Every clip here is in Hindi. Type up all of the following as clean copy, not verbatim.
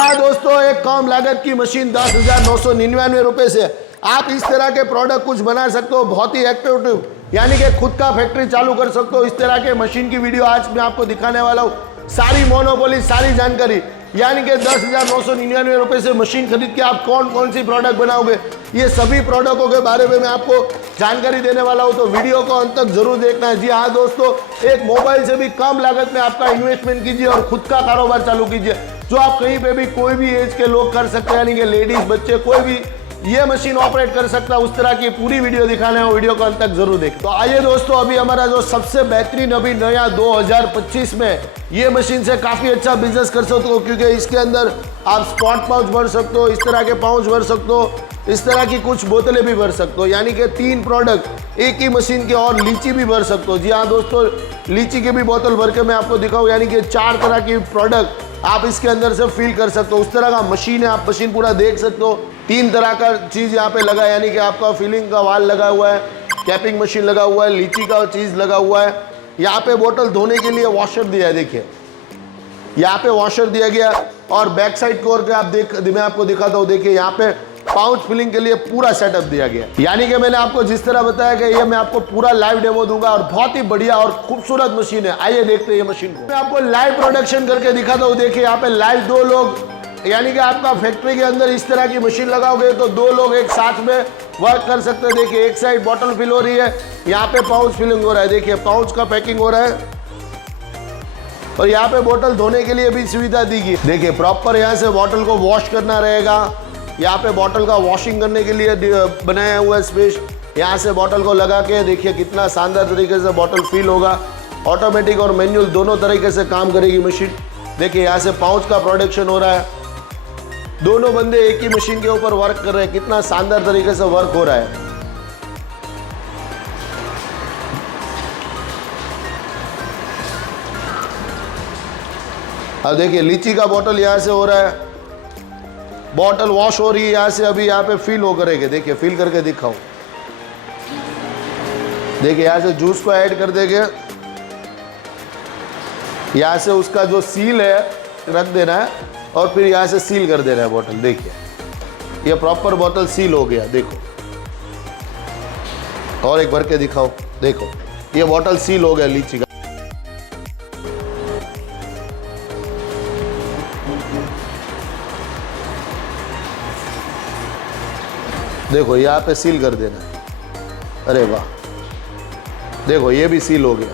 हाँ दोस्तों, एक कम लागत की मशीन 10,999 रुपए से आप इस तरह के प्रोडक्ट कुछ बना सकते हो। बहुत ही एक्टिव, यानी कि खुद का फैक्ट्री चालू कर सकते हो। इस तरह के मशीन की वीडियो आज मैं आपको दिखाने वाला हूँ। सारी मोनोपोली, सारी जानकारी, यानी कि 10,999 रुपए से मशीन खरीद के आप कौन कौन सी प्रोडक्ट बनाओगे, ये सभी प्रोडक्टों के बारे में मैं आपको जानकारी देने वाला हूं। तो वीडियो को अंत तक जरूर देखना है। जी हाँ दोस्तों, एक मोबाइल से भी कम लागत में आपका इन्वेस्टमेंट कीजिए और खुद का कारोबार चालू कीजिए, जो आप कहीं पे भी कोई भी एज के लोग कर सकते हैं, यानी कि लेडीज, बच्चे, कोई भी ये मशीन ऑपरेट कर सकता है। उस तरह की पूरी वीडियो दिखाने हो, वीडियो को अंत तक जरूर देखें। तो आइए दोस्तों, अभी हमारा जो सबसे बेहतरीन अभी नया 2025 में ये मशीन से काफी अच्छा बिजनेस कर सकते हो, क्योंकि इसके अंदर आप स्पॉट पाउच भर सकते हो, इस तरह के पाउच भर सकते हो, इस तरह की कुछ बोतलें भी भर सकते हो, यानी कि 3 प्रोडक्ट एक ही मशीन के, और लीची भी भर सकते हो। जी हाँ दोस्तों, लीची की भी बोतल भर के मैं आपको दिखाऊं, यानी कि 4 तरह की प्रोडक्ट आप इसके अंदर से फील कर सकते हो। उस तरह का मशीन है, आप मशीन पूरा देख सकते हो। 3 तरह का चीज यहाँ पे लगा है, यानी कि आपका फिलिंग का वाल लगा हुआ है, कैपिंग मशीन लगा हुआ है, लीची का चीज लगा हुआ है। यहाँ पे बोतल धोने के लिए वॉशर दिया है, देखिए यहाँ पे वॉशर दिया गया, और बैक साइड को मैं आपको दिखाता हूँ। देखिए यहाँ पे पाउच फिलिंग के लिए पूरा सेटअप दिया गया, यानी कि मैंने आपको जिस तरह बताया कि ये मैं आपको पूरा लाइव डेमो दूंगा, और बहुत ही बढ़िया और खूबसूरत मशीन है। आइए देखते हैं ये मशीन को। मैं आपको लाइव प्रोडक्शन करके दिखाता हूँ। देखिए यहाँ पे लाइव 2 लोग, यानी कि आपका फैक्ट्री के अंदर इस तरह की मशीन लगाओगे तो 2 लोग एक साथ में वर्क कर सकते हैं। देखिए एक साइड बॉटल फिल हो रही है, यहाँ पे पाउच फिलिंग हो रहा है, देखिए पाउच का पैकिंग हो रहा है, और यहाँ पे बोतल धोने के लिए भी सुविधा दी गई। देखिए प्रॉपर यहाँ से बॉटल को वॉश करना रहेगा। यहाँ पे बॉटल का वॉशिंग करने के लिए बनाया हुआ है स्पेस। यहाँ से बॉटल को लगा के देखिए कितना शानदार तरीके से बॉटल फिल होगा। ऑटोमेटिक और मैनुअल दोनों तरीके से काम करेगी मशीन। देखिए यहाँ से पाउच का प्रोडक्शन हो रहा है, दोनों बंदे एक ही मशीन के ऊपर वर्क कर रहे हैं। कितना शानदार तरीके से वर्क हो रहा है। अब देखिए लीची का बॉटल यहाँ से हो रहा है, बॉटल वॉश हो रही है यहाँ से, अभी यहाँ पे फिल हो करेंगे। देखिए फिल करके दिखाओ। देखिए यहाँ से जूस को ऐड कर देंगे, यहाँ से उसका जो सील है रख देना है, और फिर यहाँ से सील कर देना है बॉटल। देखिए ये प्रॉपर बॉटल सील हो गया। देखो और एक भर के दिखाओ। देखो ये बॉटल सील हो गया लीची का। देखो यहाँ पे सील कर देना है। अरे वाह, देखो ये भी सील हो गया।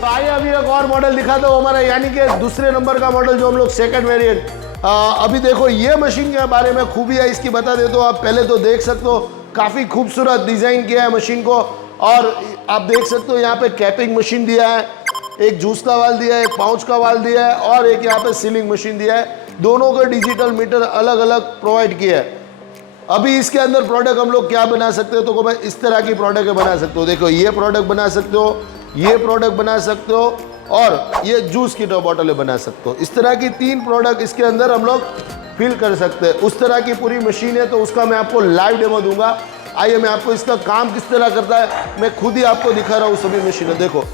तो आइए अभी एक और मॉडल दिखा दो हमारा, यानी कि दूसरे नंबर का मॉडल, जो हम लोग सेकंड वेरिएंट। अभी देखो ये मशीन के बारे में खूबी है इसकी बता देता हूँ। आप पहले तो देख सकते हो, काफ़ी खूबसूरत डिज़ाइन किया है मशीन को, और आप देख सकते हो यहाँ पे कैपिंग मशीन दिया है, एक जूस का वाल दिया है, एक पाउच का वाल दिया है, और एक यहाँ पे सीलिंग मशीन दिया है। दोनों का डिजिटल मीटर अलग अलग प्रोवाइड किया है। अभी इसके अंदर प्रोडक्ट हम लोग क्या बना सकते हो, तो इस तरह की प्रोडक्ट बना सकते हो। देखो ये प्रोडक्ट बना सकते हो, ये प्रोडक्ट बना सकते हो, और ये जूस की बॉटलें बना सकते हो। इस तरह की 3 प्रोडक्ट इसके अंदर हम लोग फिल कर सकते हैं। उस तरह की पूरी मशीन है, तो उसका मैं आपको लाइव डेमो दूंगा। आइए मैं आपको इसका काम किस तरह करता है मैं खुद ही आपको दिखा रहा हूँ सभी मशीनें। देखो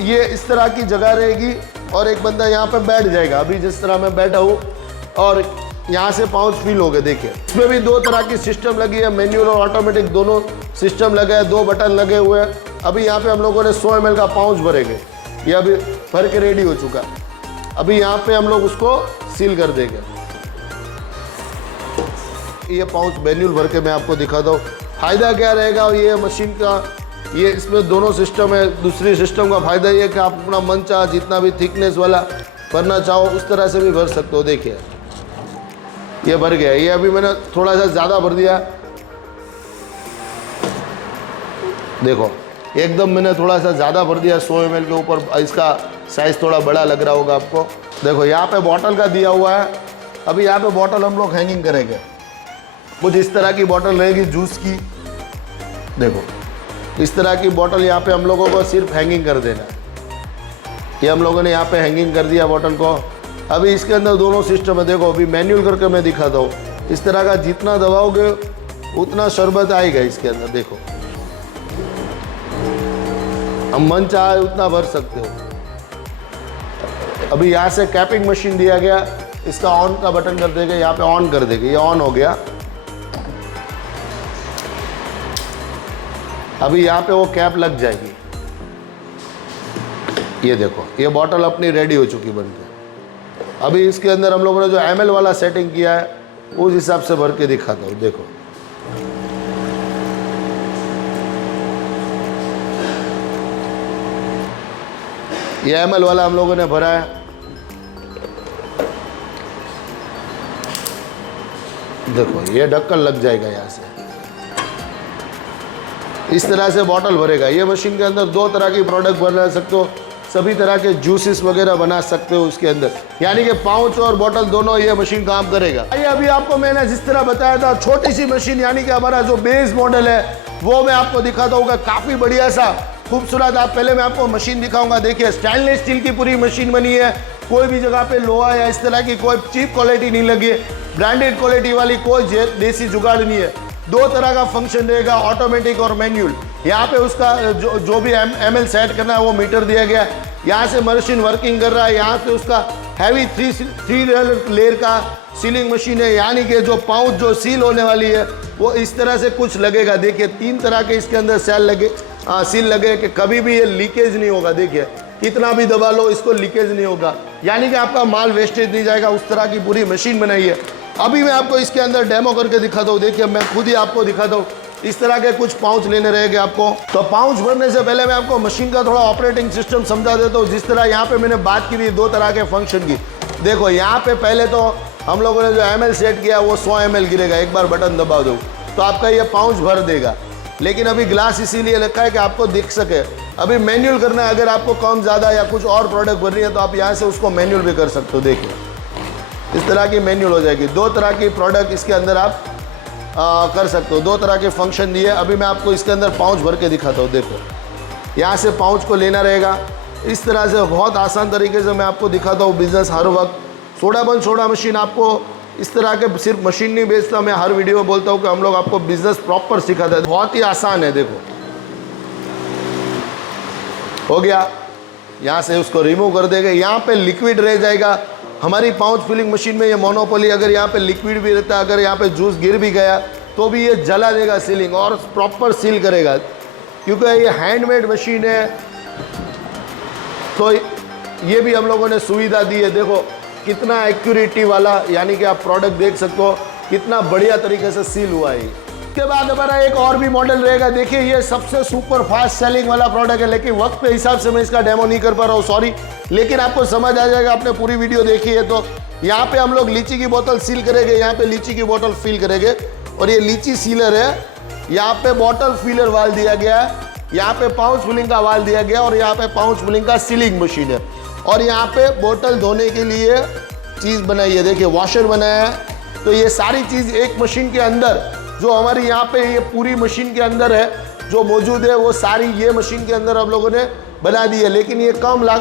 ये इस तरह की जगह रहेगी, और एक बंदा यहाँ पे बैठ जाएगा, अभी जिस तरह मैं बैठा हूँ, और यहाँ से पाउच फिल हो गए। देखिए इसमें भी 2 तरह की सिस्टम लगी है, मैनुअल और ऑटोमेटिक दोनों सिस्टम लगे हैं, 2 बटन लगे हुए हैं। अभी यहाँ पे हम लोगों ने 100 ml का पाउच भरेंगे, ये अभी भर के रेडी हो चुका। अभी यहाँ पे हम लोग उसको सील कर देंगे। ये पाउच मैनुअल भर के मैं आपको दिखाता हूँ। फायदा क्या रहेगा ये मशीन का, ये इसमें दोनों सिस्टम है। दूसरी सिस्टम का फायदा ये है कि आप अपना मन चाह जितना भी थिकनेस वाला भरना चाहो उस तरह से भी भर सकते हो। देखिए ये भर गया, ये अभी मैंने थोड़ा सा ज़्यादा भर दिया। देखो एकदम मैंने थोड़ा सा ज़्यादा भर दिया 100 ml के ऊपर। इसका साइज़ थोड़ा बड़ा लग रहा होगा आपको। देखो यहाँ पे बॉटल का दिया हुआ है। अभी यहाँ पे बॉटल हम लोग हैंगिंग करेंगे। कुछ इस तरह की बॉटल रहेगी जूस की। देखो इस तरह की बॉटल यहाँ पे हम लोगों को सिर्फ हैंगिंग कर देना है। ये हम लोगों ने यहाँ पे हैंगिंग कर दिया बॉटल को। अभी इसके अंदर दोनों सिस्टम है। देखो अभी मैनुअल करके मैं दिखाता हूँ। इस तरह का जितना दबाओगे उतना शरबत आएगा इसके अंदर। देखो हम मन चाहे उतना भर सकते हो। अभी यहाँ से कैपिंग मशीन दिया गया, इसका ऑन का बटन कर देंगे, यहाँ पे ऑन कर देंगे, ये ऑन हो गया। अभी यहाँ पे वो कैप लग जाएगी, ये देखो ये बॉटल अपनी रेडी हो चुकी बनके। अभी इसके अंदर हम लोगों ने जो ml वाला सेटिंग किया है उस हिसाब से भर के दिखाता हूँ। देखो ये ml वाला हम लोगों ने भरा है। देखो ये ढक्कन लग जाएगा यहाँ से, इस तरह से बॉटल भरेगा। ये मशीन के अंदर 2 तरह की प्रोडक्ट बना सकते हो, सभी तरह के जूसेस वगैरह बना सकते हो उसके अंदर, यानी कि पाउच और बॉटल दोनों ये मशीन काम करेगा। ये अभी आपको मैंने जिस तरह बताया था छोटी सी मशीन, यानी कि हमारा जो बेस मॉडल है वो मैं आपको दिखाता हूँ। काफ़ी बढ़िया सा खूबसूरत। आप पहले मैं आपको मशीन दिखाऊंगा। देखिए स्टेनलेस स्टील की पूरी मशीन बनी है, कोई भी जगह पे लोहा या इस तरह की कोई चीप क्वालिटी नहीं लगी, ब्रांडेड क्वालिटी वाली कोई देसी जुगाड़ नहीं है। 2 तरह का फंक्शन रहेगा, ऑटोमेटिक और मैनुअल। यहाँ पे उसका जो भी ml सेट करना है वो मीटर दिया गया है। यहाँ से मशीन वर्किंग कर रहा है। यहाँ पे उसका हैवी 3 लेयर का सीलिंग मशीन है, यानी कि जो पाउच जो सील होने वाली है वो इस तरह से कुछ लगेगा। देखिए 3 तरह के इसके अंदर सील लगे कि कभी भी ये लीकेज नहीं होगा। देखिए कितना भी दबा लो इसको लीकेज नहीं होगा, यानी कि आपका माल वेस्टेज नहीं जाएगा। उस तरह की पूरी मशीन बनाई है। अभी मैं आपको इसके अंदर डेमो करके दिखाता हूँ। देखिए मैं खुद ही आपको दिखाता हूँ। इस तरह के कुछ पाउच लेने रहेंगे आपको। तो पाउच भरने से पहले मैं आपको मशीन का थोड़ा ऑपरेटिंग सिस्टम समझा देता हूँ। जिस तरह यहाँ पे मैंने बात की थी 2 तरह के फंक्शन की। देखो यहाँ पे पहले तो हम लोगों ने जो ml सेट किया वो 100 ml गिरेगा। एक बार बटन दबा दो तो आपका ये पाउच भर देगा। लेकिन अभी ग्लास इसीलिए रखा है कि आपको दिख सके। अभी मैनुअल करना है, अगर आपको कम ज़्यादा या कुछ और प्रोडक्ट भरनी है तो आप यहाँ से उसको मैनुअल भी कर सकते हो। देखिए इस तरह की मैनुअल हो जाएगी। 2 तरह की प्रोडक्ट इसके अंदर आप कर सकते हो। 2 तरह के फंक्शन दिए। अभी मैं आपको इसके अंदर पाउच भर के दिखाता हूँ। देखो यहाँ से पाउच को लेना रहेगा इस तरह से, बहुत आसान तरीके से मैं आपको दिखाता हूँ। बिजनेस हर वक्त सोडा बन सोडा मशीन आपको इस तरह के सिर्फ मशीन नहीं बेचता, मैं हर वीडियो में बोलता हूँ कि हम लोग आपको बिजनेस प्रॉपर सिखाते हैं। बहुत ही आसान है। देखो हो गया, यहाँ से उसको रिमूव कर देंगे। यहाँ पे लिक्विड रह जाएगा। हमारी पाउच फिलिंग मशीन में ये मोनोपोली, अगर यहाँ पे लिक्विड भी रहता है, अगर यहाँ पे जूस गिर भी गया तो भी ये जला देगा सीलिंग और प्रॉपर सील करेगा, क्योंकि ये हैंडमेड मशीन है। तो ये भी हम लोगों ने सुविधा दी है। देखो कितना एक्यूरेटी वाला, यानी कि आप प्रोडक्ट देख सकते हो कितना बढ़िया तरीके से सील हुआ है। इसके बाद हमारा एक और भी मॉडल रहेगा। देखिए ये सबसे सुपर फास्ट सेलिंग वाला प्रोडक्ट है, लेकिन वक्त के हिसाब से मैं इसका डेमो नहीं कर पा रहा हूँ, सॉरी। लेकिन आपको समझ आ जाएगा, आपने पूरी वीडियो देखी है। तो यहाँ पे हम लोग लीची की बोतल सील करेंगे, यहाँ पे लीची की बोतल फिल करेंगे। और ये लीची सीलर है, यहाँ पे बोतल फिलर वाल दिया गया है, यहाँ पे पाउच फिलिंग का वाल दिया गया और यहाँ पे पाउच फिलिंग का सीलिंग मशीन है। और यहाँ पे बोतल धोने के लिए चीज़ बनाई है। देखिए वॉशर बनाया है। तो ये सारी चीज़ एक मशीन के अंदर, जो हमारी यहाँ पे ये पूरी मशीन के अंदर है जो मौजूद है, वो सारी ये मशीन के अंदर हम लोगों ने बना दी है। लेकिन ये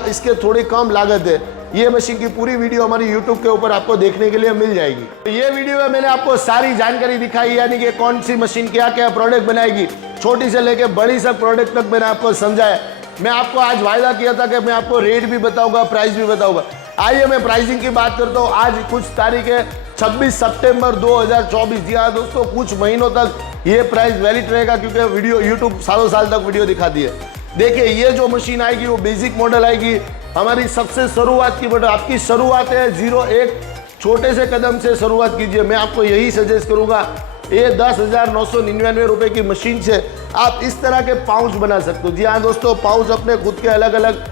इसके थोड़ी कम लागत है। ये मशीन की पूरी वीडियो हमारी YouTube के ऊपर आपको देखने के लिए मिल जाएगी। तो ये वीडियो में मैंने आपको सारी जानकारी दिखाई, यानी कि कौन सी मशीन क्या क्या प्रोडक्ट बनाएगी, छोटी से लेके बड़ी सब प्रोडक्ट तक मैंने आपको समझाया। मैं आपको आज वायदा किया था कि मैं आपको रेट भी बताऊंगा, प्राइस भी बताऊंगा। आइए मैं प्राइसिंग की बात करता हूँ। आज कुछ तारीख है 26 सितंबर 2024। जी हाँ दोस्तों, कुछ महीनों तक ये प्राइस वैलिड रहेगा, क्योंकि वीडियो यूट्यूब सालों साल तक वीडियो दिखाती है। देखिए ये जो मशीन आएगी वो बेसिक मॉडल आएगी, हमारी सबसे शुरुआत की मॉडल। आपकी शुरुआत है 01, छोटे से कदम से शुरुआत कीजिए। मैं आपको यही सजेस्ट करूँगा। ये 10,999 रुपये की मशीन से आप इस तरह के पाउच बना सकते हो। जी हाँ दोस्तों, पाउच अपने खुद के अलग अलग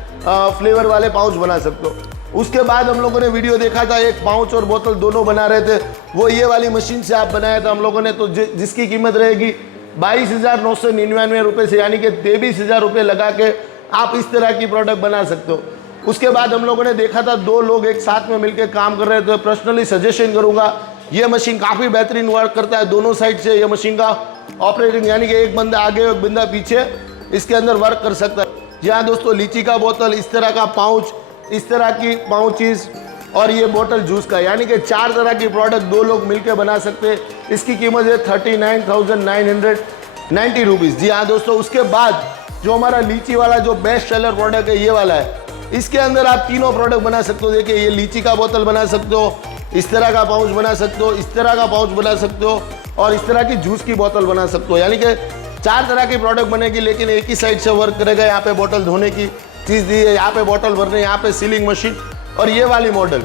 फ्लेवर वाले पाउच बना सकते हो। उसके बाद हम लोगों ने वीडियो देखा था, एक पाउच और बोतल दोनों बना रहे थे, वो ये वाली मशीन से आप बनाया था हम लोगों ने। तो जिसकी कीमत रहेगी 22,999 रुपये से, यानी कि 23,000 रुपये लगा के आप इस तरह की प्रोडक्ट बना सकते हो। उसके बाद हम लोगों ने देखा था 2 लोग एक साथ में मिलकर काम कर रहे थे। पर्सनली सजेशन करूँगा, ये मशीन काफ़ी बेहतरीन वर्क करता है दोनों साइड से। ये मशीन का ऑपरेटिंग, यानी कि एक बंदा आगे एक बंदा पीछे इसके अंदर वर्क कर सकता है। जी हाँ दोस्तों, लीची का बोतल, इस तरह का पाउच, इस तरह की पाउचेस और ये बोतल जूस का, यानी कि 4 तरह की प्रोडक्ट 2 लोग मिलकर बना सकते हैं। इसकी कीमत है 39,990 रुपीज़। जी हाँ दोस्तों, उसके बाद जो हमारा लीची वाला जो बेस्ट सेलर प्रोडक्ट है ये वाला है। इसके अंदर आप तीनों प्रोडक्ट बना सकते हो। देखिए ये लीची का बोतल बना सकते हो, इस तरह का पाउच बना सकते हो, इस तरह का पाउच बना सकते हो और इस तरह की जूस की बोतल बना सकते हो। यानी कि 4 तरह की प्रोडक्ट बनेगी, लेकिन एक ही साइड से वर्क करेगा। यहाँ पे बोतल धोने की चीज़ दी है, यहाँ पे बोतल भरने, यहाँ पे सीलिंग मशीन और ये वाली मॉडल।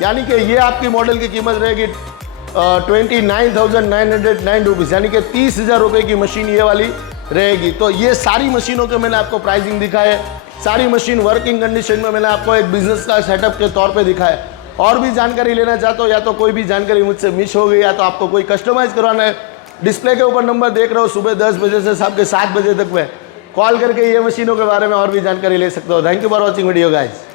यानी कि ये आपकी मॉडल की कीमत रहेगी 29,909 रुपीज़, यानी कि 30,000 रुपये की मशीन ये वाली रहेगी। तो ये सारी मशीनों के मैंने आपको प्राइसिंग दिखाया है। सारी मशीन वर्किंग कंडीशन में मैंने आपको एक बिजनेस का सेटअप के तौर पे दिखाया है। और भी जानकारी लेना चाहते हो या तो कोई भी जानकारी मुझसे मिस हो गई या तो आपको कोई कस्टमाइज़ करवाना है, डिस्प्ले के ऊपर नंबर देख रहे हो, सुबह 10 बजे से शाम के 7 बजे तक में कॉल करके ये मशीनों के बारे में और भी जानकारी ले सकते हो। Thank you for watching video guys.